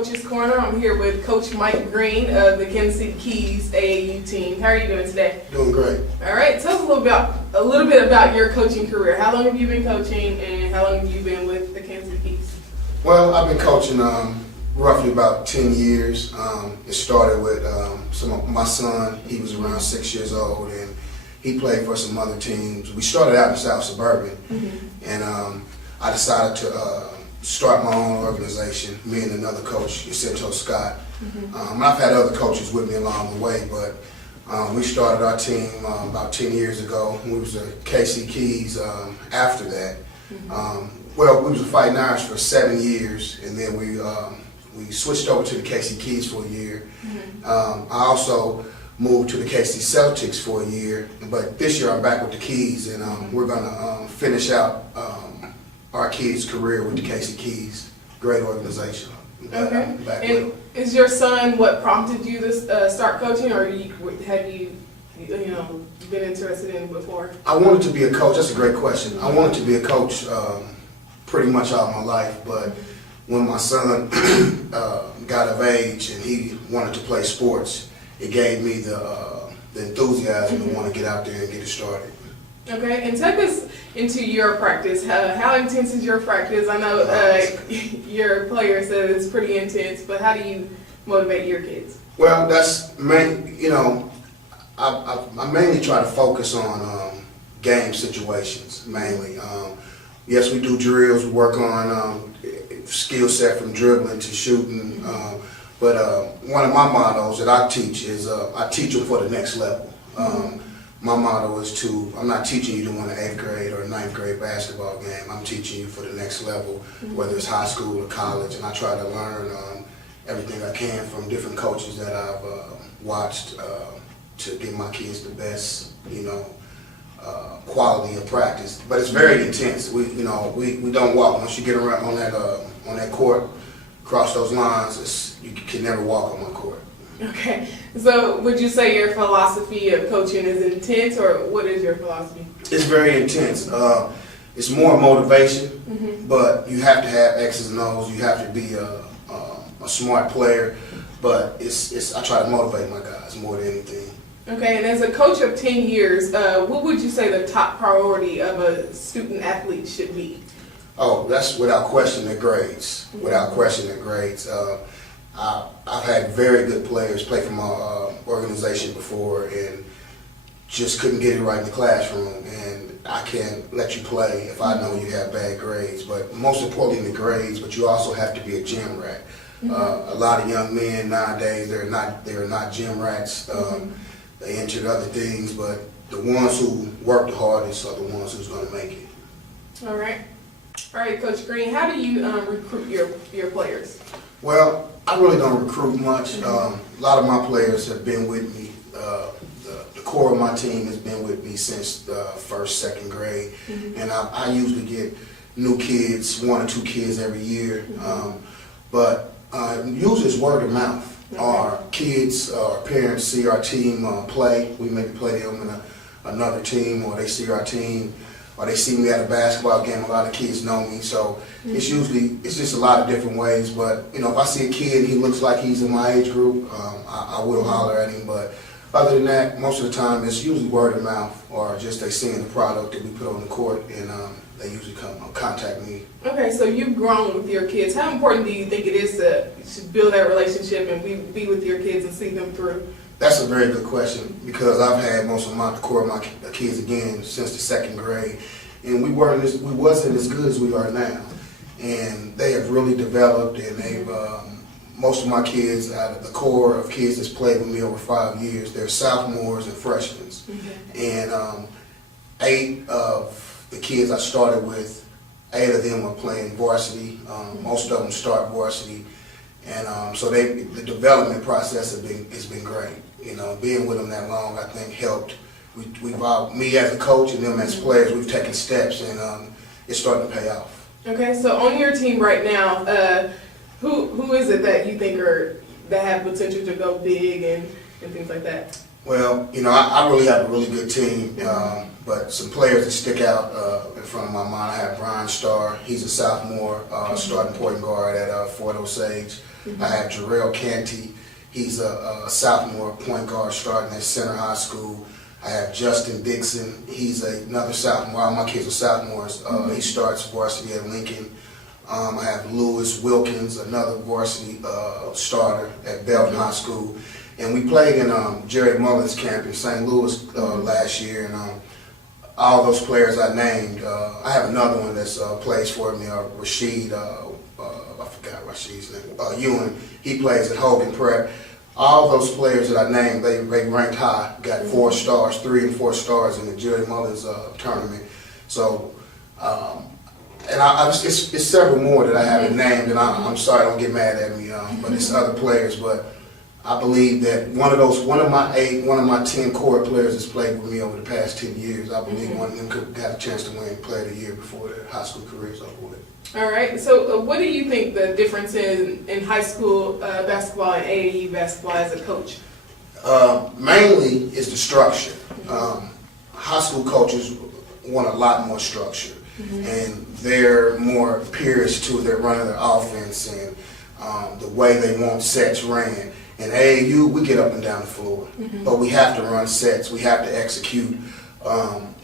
Coach's Corner. I'm here with Coach Mike Green of the Kansas City Keys AAU team. How are you doing today? Doing great. All right, tell us a little bit about your coaching career. How long have you been coaching, and how long have you been with the Kansas City Keys? Well, I've been coaching roughly about 10 years. It started with my son. He was around 6 years old, and he played for some other teams. We started out in South Suburban, and I decided to start my own organization, me and another coach, Jacinto Scott. I've had other coaches with me along the way, but we started our team about 10 years ago. We was the KC Keys after that. Well, we was the Fighting Irish for 7 years, and then we switched over to the KC Keys for a year. I also moved to the KC Celtics for a year, but this year I'm back with the Keys, and we're going to finish out our kids' career with the KC Keys. Great organization. Okay. Back And with is your son what prompted you to start coaching, or have you been interested in it before? I wanted to be a coach. That's a great question. I wanted to be a coach pretty much all my life, but when my son got of age and he wanted to play sports, it gave me the enthusiasm to want to get out there and get it started. Okay, and take us into your practice. How intense is your practice? I know your player said it's pretty intense, but how do you motivate your kids? Well, that's I mainly try to focus on game situations mainly. Yes, we do drills. We work on skill set from dribbling to shooting. But one of my mottos that I teach is I teach them for the next level. My motto is I'm not teaching you to win an 8th grade or a 9th grade basketball game. I'm teaching you for the next level, whether it's high school or college. And I try to learn everything I can from different coaches that I've watched to give my kids the best, quality of practice. But it's very intense. We don't walk. Once you get around on that court, cross those lines, you can never walk on my court. Okay, so would you say your philosophy of coaching is intense, or what is your philosophy? It's very intense. It's more motivation, but you have to have X's and O's. You have to be a smart player, but I try to motivate my guys more than anything. Okay, and as a coach of 10 years, what would you say the top priority of a student athlete should be? Oh, that's without question the grades. Without question the grades. I've had very good players play for my organization before and just couldn't get it right in the classroom. And I can't let you play if I know you have bad grades. But most importantly, the grades. But you also have to be a gym rat. A lot of young men nowadays they're not gym rats. They entered other things, but the ones who work the hardest are the ones who's going to make it. All right, Coach Green. How do you recruit your players? Well, I really don't recruit much. A lot of my players have been with me. The core of my team has been with me since the first, second grade, and I usually get new kids, 1 or 2 kids every year. But usually it's word of mouth. Our kids, our parents see our team play. We maybe play them in another team, or they see our team, or they see me at a basketball game. A lot of kids know me, so it's just a lot of different ways. But if I see a kid and he looks like he's in my age group, I will holler at him. But other than that, most of the time it's usually word of mouth, or just they seeing the product that we put on the court, and they usually come contact me. Okay, so you've grown with your kids. How important do you think it is to build that relationship and be with your kids and see them through? That's a very good question, because I've had most of the core of my kids again since the 2nd grade, and we wasn't as good as we are now. And they have really developed, and they've most of my kids, out of the core of kids that's played with me over 5 years, they're sophomores and freshmen. And 8 of the kids I started with, 8 of them are playing varsity. Most of them start varsity, and so the development process has been great. Being with them that long, I think helped. Me as a coach and them as players, we've taken steps, and it's starting to pay off. Okay, so on your team right now, who is it that you think that have potential to go big and things like that? Well, I really have a really good team, but But some players that stick out in front of my mind, I have Brian Starr. He's a sophomore, starting point guard at Fort Osage. I have Jarrell Canty. He's a sophomore point guard starting at Center High School. I have Justin Dixon. He's another sophomore. All my kids are sophomores. He starts varsity at Lincoln. I have Lewis Wilkins, another varsity starter at Belton High School. And we played in Jerry Mullins camp in St. Louis last year. And all those players I named, I have another one that plays for me, Rashid, I forgot Rashid's name, Ewan. He plays at Hogan Prep. All those players that I named, they ranked high, got 4 stars, 3 and 4 stars in the Jerry Mullins tournament. So, and it's several more that I haven't named, and I'm sorry, don't get mad at me, but it's other players. But I believe that one of my 10 core players that's played with me over the past 10 years, I believe one of them could got a chance to win Player of the Year before their high school career is over with. All right. So, what do you think the difference in high school basketball and AAU basketball as a coach? Mainly is the structure. High school coaches want a lot more structure, and they're more purists to their running their offense and the way they want sets ran. In AAU, we get up and down the floor, but we have to run sets. We have to execute.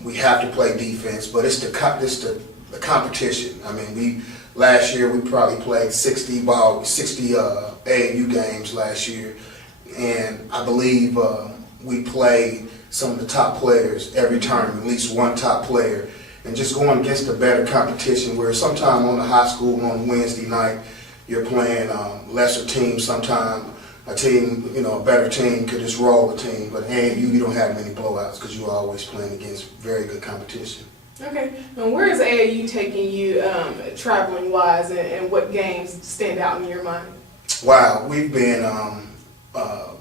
We have to play defense, but it's the competition. I mean, last year we probably played 60 AAU games last year, and I believe we played some of the top players every tournament, at least one top player, and just going against a better competition where sometime on the high school on Wednesday night you're playing lesser teams. Sometime a team, a better team could just roll a team, but you don't have many blowouts because you're always playing against very good competition. Okay. And where is AAU taking you traveling wise, and what games stand out in your mind? Wow, we've been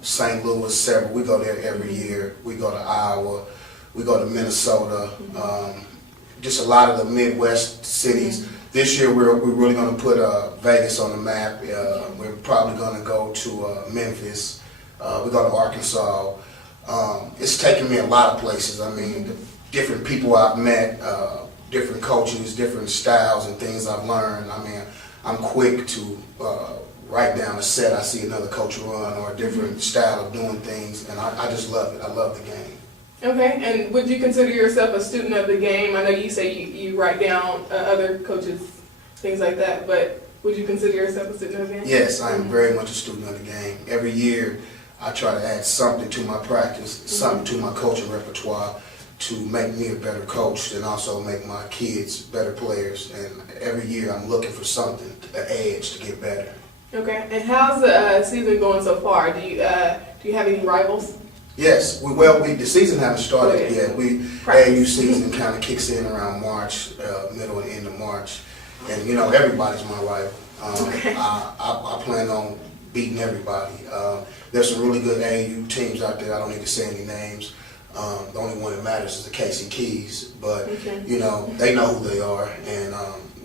St. Louis several. We go there every year. We go to Iowa. We go to Minnesota. Just a lot of the Midwest cities. This year we're really going to put Vegas on the map. We're probably going to go to Memphis. We go to Arkansas. It's taken me a lot of places. I mean, the different people I've met, different coaches, different styles and things I've learned. I mean, I'm quick to write down a set I see another coach run or a different style of doing things, and I just love it. I love the game. Okay, and would you consider yourself a student of the game? I know you say you write down other coaches, things like that, but would you consider yourself a student of the game? Yes, I am very much a student of the game. Every year I try to add something to my practice, something to my coaching repertoire to make me a better coach and also make my kids better players. And every year I'm looking for something, an edge to get better. Okay, and how's the season going so far? Do you have any rivals? Yes, the season hasn't started yet. AAU season kind of kicks in around March, middle and end of March, and everybody's my rival. I plan on beating everybody. There's some really good AAU teams out there. I don't need to say any names. The only one that matters is the Casey Keys, but they know who they are, and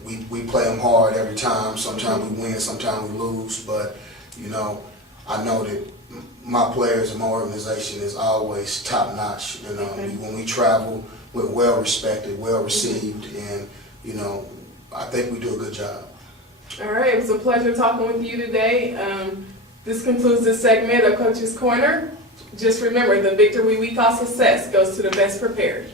we play them hard every time. Sometimes we win, sometimes we lose, but I know that my players and my organization is always top notch. When we travel, we're well respected, well received, and I think we do a good job. All right, it was a pleasure talking with you today. This concludes this segment of Coach's Corner. Just remember, the victory we call success goes to the best prepared.